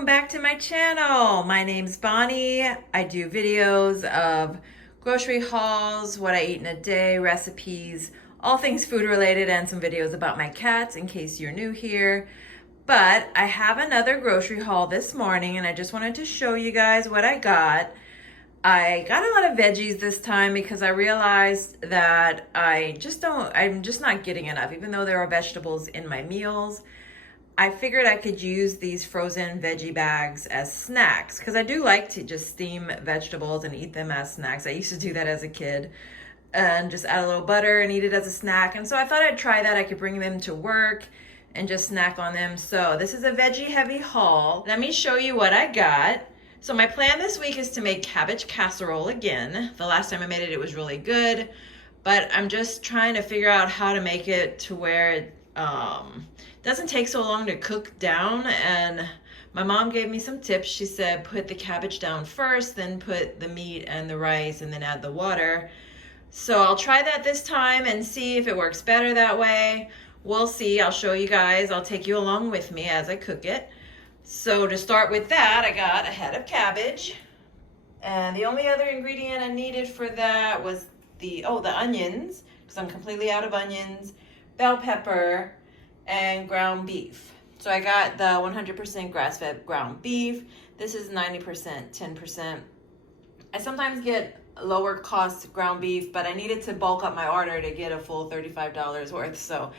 welcome back to my channel. My name's Bonnie. I do videos of grocery hauls, what I eat in a day, recipes, all things food related, and some videos about my cats in case you're new here. But I have another grocery haul this morning and I just wanted to show you guys what I got. I got a lot of veggies this time because I realized that I'm just not getting enough, even though there are vegetables in my meals. I figured I could use these frozen veggie bags as snacks because I do like to just steam vegetables and eat them as snacks. I used to do that as a kid and just add a little butter and eat it as a snack. And so I thought I'd try that. I could bring them to work and just snack on them. So this is a veggie heavy haul. Let me show you what I got. So my plan this week is to make cabbage casserole again. The last time I made it, it was really good, but I'm just trying to figure out how to make it to where it doesn't take so long to cook down. And my mom gave me some tips. She said put the cabbage down first, then put the meat and the rice, and then add the water. So I'll try that this time and see if it works better that way. We'll see. I'll show you guys. I'll take you along with me as I cook it. So to start with that, I got a head of cabbage. And the only other ingredient I needed for that was the onions, because I'm completely out of onions, bell pepper, and ground beef. So I got the 100% grass-fed ground beef. This is 90%, 10%. I sometimes get lower cost ground beef, but I needed to bulk up my order to get a full $35 worth. So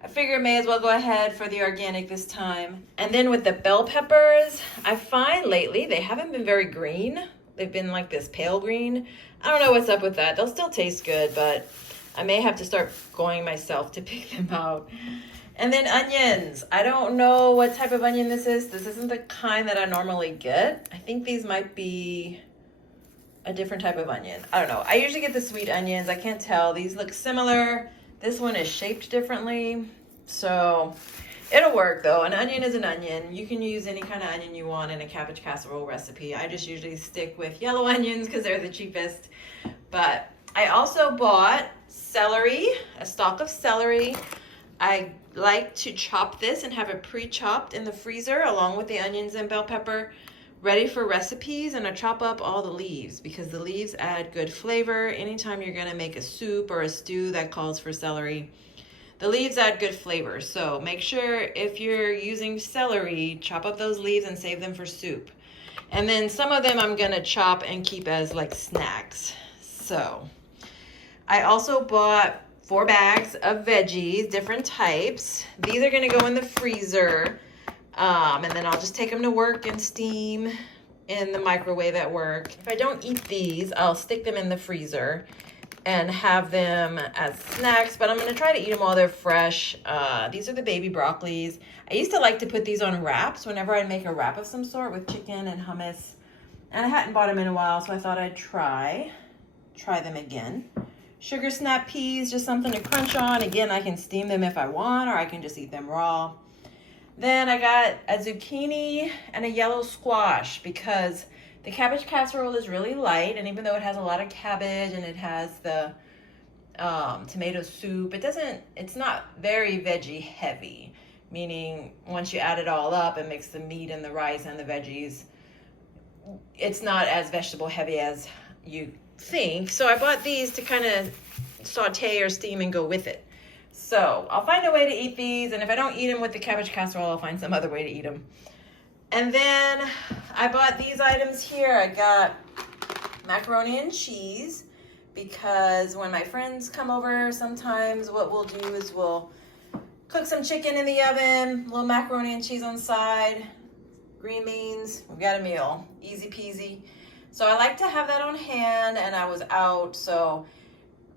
I figured may as well go ahead for the organic this time. And then with the bell peppers, I find lately they haven't been very green. They've been like this pale green. I don't know what's up with that. They'll still taste good, but I may have to start going myself to pick them out. And then onions. I don't know what type of onion this is. This isn't the kind that I normally get. I think these might be a different type of onion. I don't know. I usually get the sweet onions. I can't tell. These look similar. This one is shaped differently. So it'll work though. An onion is an onion. You can use any kind of onion you want in a cabbage casserole recipe. I just usually stick with yellow onions because they're the cheapest. But I also bought celery, a stalk of celery. I like to chop this and have it pre-chopped in the freezer along with the onions and bell pepper ready for recipes. And I chop up all the leaves because the leaves add good flavor. Anytime you're gonna make a soup or a stew that calls for celery, the leaves add good flavor. So make sure if you're using celery, chop up those leaves and save them for soup. And then some of them I'm gonna chop and keep as like snacks. So I also bought 4 bags of veggies, different types. These are gonna go in the freezer. And then I'll just take them to work and steam in the microwave at work. If I don't eat these, I'll stick them in the freezer and have them as snacks, but I'm gonna try to eat them while they're fresh. These are the baby broccolis. I used to like to put these on wraps whenever I'd make a wrap of some sort with chicken and hummus. And I hadn't bought them in a while, so I thought I'd try them again. Sugar snap peas, just something to crunch on. Again, I can steam them if I want, or I can just eat them raw. Then I got a zucchini and a yellow squash because the cabbage casserole is really light, and even though it has a lot of cabbage and it has the tomato soup, it's not very veggie heavy, meaning once you add it all up and mix the meat and the rice and the veggies, it's not as vegetable heavy as you think. So I bought these to kind of saute or steam and go with it. So I'll find a way to eat these, and if I don't eat them with the cabbage casserole, I'll find some other way to eat them. And then I bought these items here. I got macaroni and cheese because when my friends come over, sometimes what we'll do is we'll cook some chicken in the oven, a little macaroni and cheese on the side, green beans, we've got a meal, easy peasy. So I like to have that on hand, and I was out, so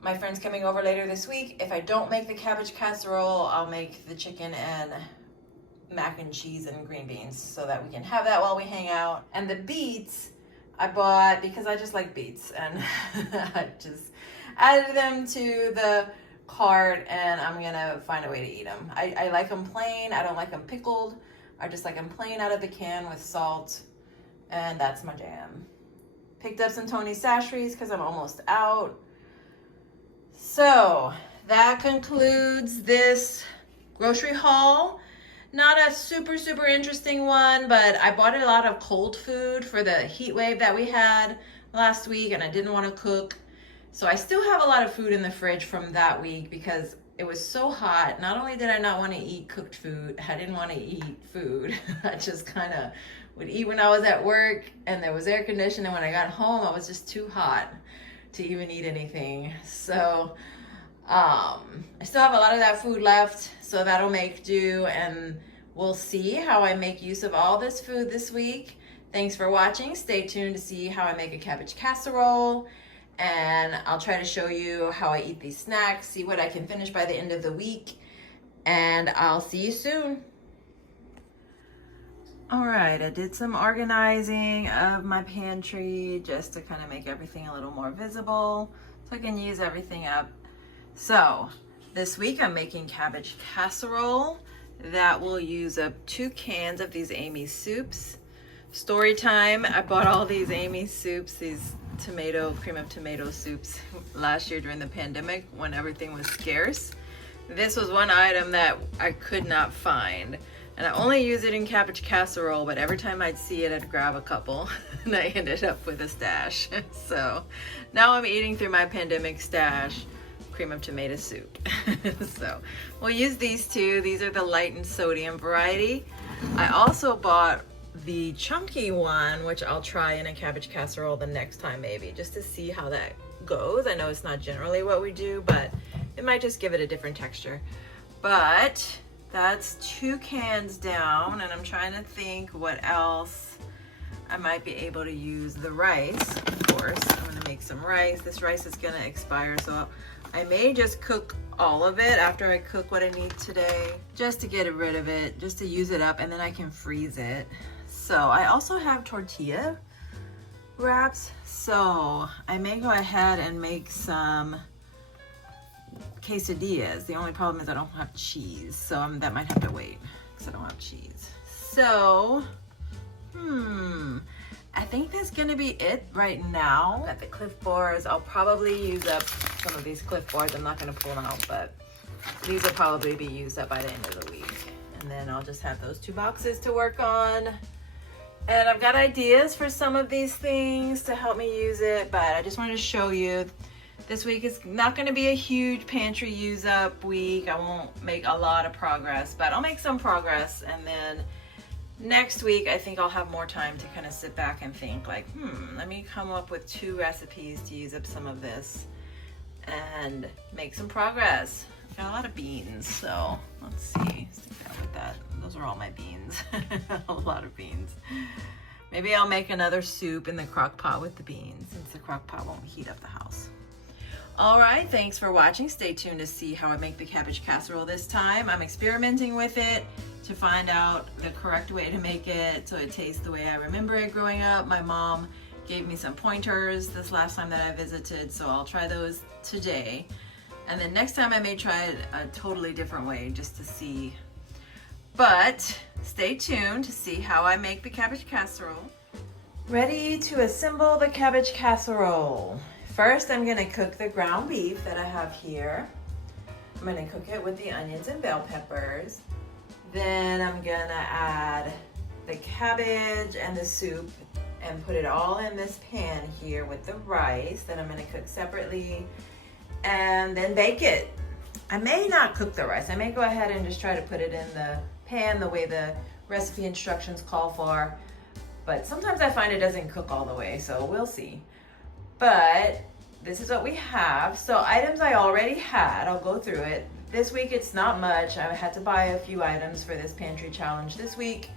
my friend's coming over later this week. If I don't make the cabbage casserole, I'll make the chicken and mac and cheese and green beans so that we can have that while we hang out. And the beets I bought because I just like beets, and I just added them to the cart, and I'm gonna find a way to eat them. I like them plain. I don't like them pickled. I just like them plain out of the can with salt, and that's my jam. Picked up some Tony Chachere's because I'm almost out. So that concludes this grocery haul. Not a super interesting one, but I bought a lot of cold food for the heat wave that we had last week, and I didn't want to cook. So I still have a lot of food in the fridge from that week because it was so hot. Not only did I not want to eat cooked food, I didn't want to eat food. I just kind of would eat when I was at work and there was air conditioning, and when I got home, I was just too hot to even eat anything. So I still have a lot of that food left, so that'll make do, and we'll see how I make use of all this food this week. Thanks for watching. Stay tuned to see how I make a cabbage casserole, and I'll try to show you how I eat these snacks, see what I can finish by the end of the week, and I'll see you soon. All right, I did some organizing of my pantry just to kind of make everything a little more visible so I can use everything up. So this week I'm making cabbage casserole that will use up 2 cans of these Amy soups. Story time, I bought all these Amy soups, these cream of tomato soups last year during the pandemic when everything was scarce. This was one item that I could not find. And I only use it in cabbage casserole, but every time I'd see it, I'd grab a couple, and I ended up with a stash. So now I'm eating through my pandemic stash cream of tomato soup. So we'll use these 2. These are the light and sodium variety. I also bought the chunky one, which I'll try in a cabbage casserole the next time maybe, just to see how that goes. I know it's not generally what we do, but it might just give it a different texture. But that's 2 cans down, and I'm trying to think what else I might be able to use. The rice, of course. I'm gonna make some rice. This rice is gonna expire, so I may just cook all of it after I cook what I need today, just to get rid of it, just to use it up, and then I can freeze it. So I also have tortilla wraps, so I may go ahead and make some quesadillas. The only problem is I don't have cheese, so that might have to wait because I don't have cheese. So, I think that's gonna be it right now. At the Cliff Bars, I'll probably use up some of these Cliff Bars. I'm not gonna pull them out, but these will probably be used up by the end of the week. And then I'll just have those 2 boxes to work on. And I've got ideas for some of these things to help me use it, but I just wanted to show you. This week is not going to be a huge pantry use up week. I won't make a lot of progress, but I'll make some progress. And then next week, I think I'll have more time to kind of sit back and think like, let me come up with 2 recipes to use up some of this and make some progress. I've got a lot of beans, so let's see. Stick that with that. Those are all my beans. A lot of beans. Maybe I'll make another soup in the crock pot with the beans, since the crock pot won't heat up the house. All right, thanks for watching. Stay tuned to see how I make the cabbage casserole this time. I'm experimenting with it to find out the correct way to make it so it tastes the way I remember it growing up. My mom gave me some pointers this last time that I visited, so I'll try those today. And then next time I may try it a totally different way just to see. But stay tuned to see how I make the cabbage casserole. Ready to assemble the cabbage casserole. First, I'm gonna cook the ground beef that I have here. I'm gonna cook it with the onions and bell peppers. Then I'm gonna add the cabbage and the soup and put it all in this pan here with the rice that I'm gonna cook separately and then bake it. I may not cook the rice. I may go ahead and just try to put it in the pan the way the recipe instructions call for. But sometimes I find it doesn't cook all the way, so we'll see. But this is what we have. So items I already had, I'll go through it. This week it's not much. I had to buy a few items for this pantry challenge this week.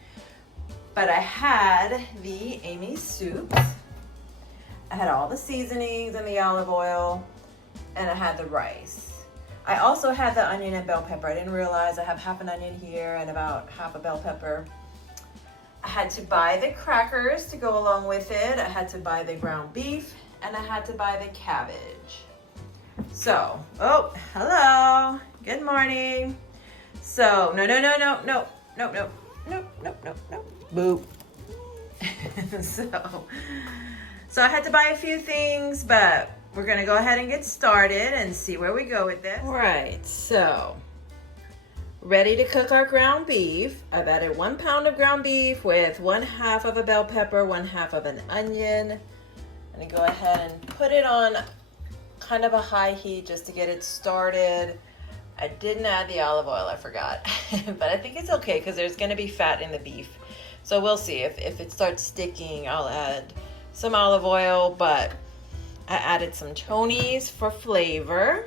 But I had the Amy soups. I had all the seasonings and the olive oil, and I had the rice. I also had the onion and bell pepper. I didn't realize I have half an onion here and about half a bell pepper. I had to buy the crackers to go along with it. I had to buy the ground beef, and I had to buy the cabbage. So, oh, hello, good morning. So, no, boop. So I had to buy a few things, but we're gonna go ahead and get started and see where we go with this. All right, so Ready to cook our ground beef. I've added 1 pound of ground beef with 1/2 of a bell pepper, 1/2 of an onion. I'm gonna go ahead and put it on kind of a high heat just to get it started. I didn't add the olive oil, I forgot. But I think it's okay because there's gonna be fat in the beef. So we'll see. If it starts sticking, I'll add some olive oil, but I added some chonies for flavor.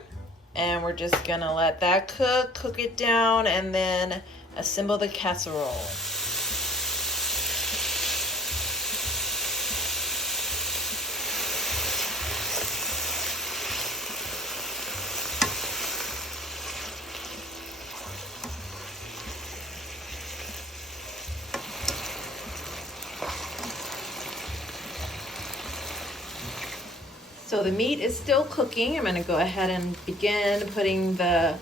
And we're just gonna let that cook it down, and then assemble the casserole. So the meat is still cooking. I'm gonna go ahead and begin putting the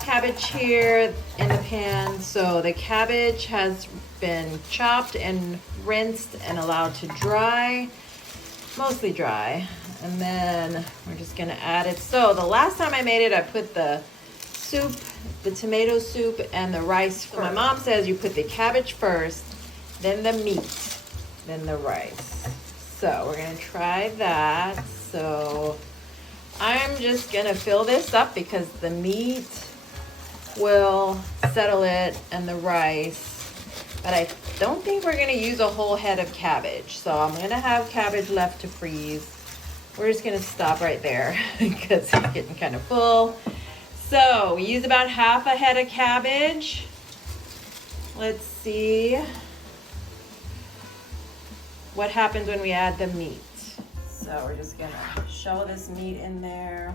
cabbage here in the pan. So the cabbage has been chopped and rinsed and allowed to dry, mostly dry. And then we're just gonna add it. So the last time I made it, I put the soup, the tomato soup, and the rice first. My mom says you put the cabbage first, then the meat, then the rice. So we're gonna try that. So I'm just gonna fill this up because the meat will settle it and the rice, but I don't think we're gonna use a whole head of cabbage. So I'm gonna have cabbage left to freeze. We're just gonna stop right there because it's getting kind of full. So we use about 1/2 a head of cabbage. Let's see what happens when we add the meat. So we're just gonna shovel this meat in there.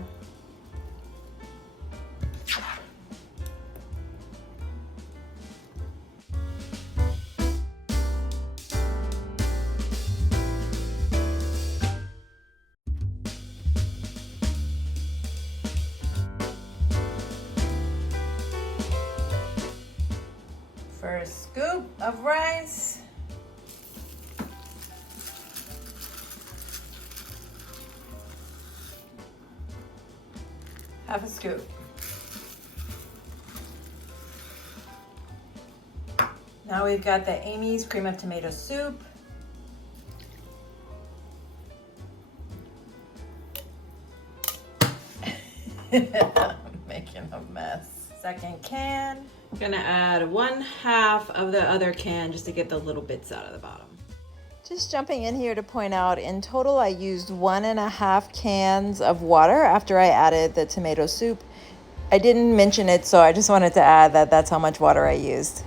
First scoop of rice. Half a scoop. Now we've got the Amy's cream of tomato soup. Making a mess. Second can. I'm gonna add 1/2 of the other can just to get the little bits out of the bottom. Just jumping in here to point out, in total I used 1.5 cans of water after I added the tomato soup. I didn't mention it, so I just wanted to add that that's how much water I used.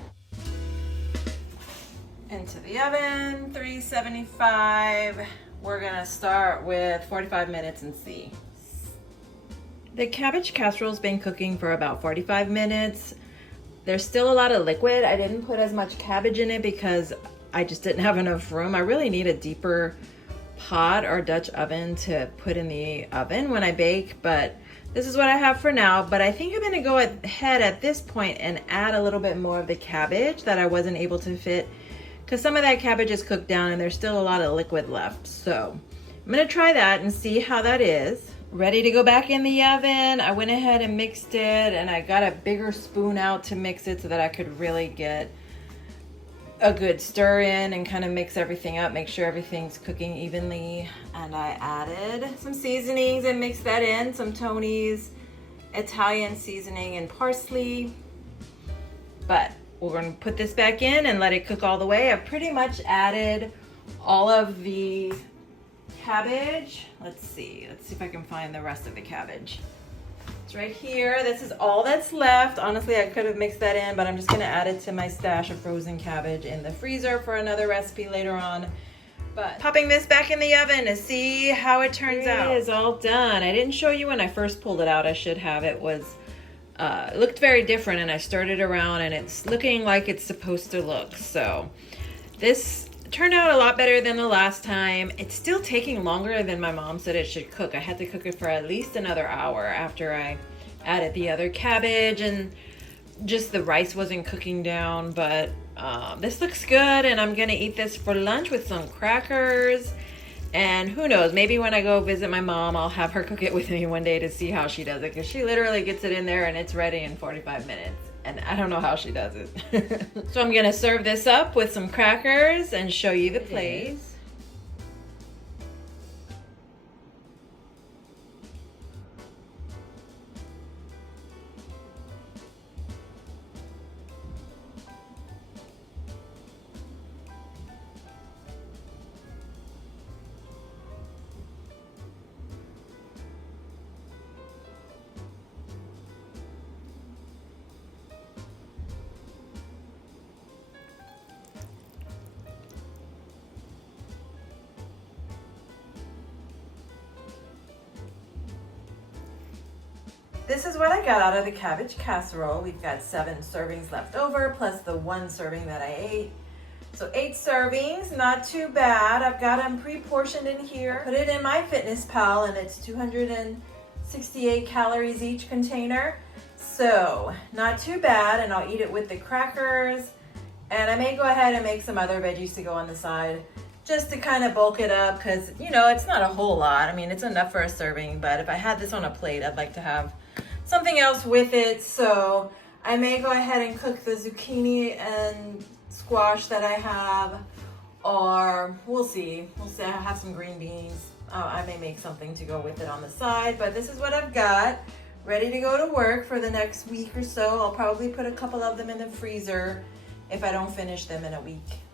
Into the oven, 375. We're gonna start with 45 minutes and see. The cabbage casserole's been cooking for about 45 minutes. There's still a lot of liquid. I didn't put as much cabbage in it because I just didn't have enough room. I really need a deeper pot or Dutch oven to put in the oven when I bake, but this is what I have for now. But I think I'm gonna go ahead at this point and add a little bit more of the cabbage that I wasn't able to fit, because some of that cabbage is cooked down and there's still a lot of liquid left. So I'm gonna try that and see how that is. Ready to go back in the oven. I went ahead and mixed it, and I got a bigger spoon out to mix it so that I could really get a good stir in and kind of mix everything up, make sure everything's cooking evenly. And I added some seasonings and mixed that in, some Tony's Italian seasoning and parsley. But we're going to put this back in and let it cook all the way. I've pretty much added all of the cabbage. Let's see if I can find the rest of the cabbage. It's right here. This is all that's left. Honestly, I could have mixed that in, but I'm just gonna add it to my stash of frozen cabbage in the freezer for another recipe later on. But popping this back in the oven to see how it turns out. It is all done. I didn't show you when I first pulled it out. I should have. It looked very different, and I stirred it around, and it's looking like it's supposed to look. So this turned out a lot better than the last time. It's still taking longer than my mom said it should cook. I had to cook it for at least another hour after I added the other cabbage, and just the rice wasn't cooking down. But this looks good, and I'm gonna eat this for lunch with some crackers And who knows, maybe when I go visit my mom, I'll have her cook it with me one day to see how she does it, because she literally gets it in there and it's ready in 45 minutes. And I don't know how she does it. So I'm gonna serve this up with some crackers and show you the plate. This is what I got out of the cabbage casserole. We've got 7 servings left over, plus the 1 serving that I ate. So 8 servings, not too bad. I've got them pre-portioned in here. Put it in my Fitness Pal, and it's 268 calories each container. So not too bad, and I'll eat it with the crackers. And I may go ahead and make some other veggies to go on the side, just to kind of bulk it up, because, you know, it's not a whole lot. I mean, it's enough for a serving, but if I had this on a plate, I'd like to have something else with it. So I may go ahead and cook the zucchini and squash that I have, or we'll see. We'll see. I have some green beans. I may make something to go with it on the side, but this is what I've got ready to go to work for the next week or so. I'll probably put a couple of them in the freezer if I don't finish them in a week.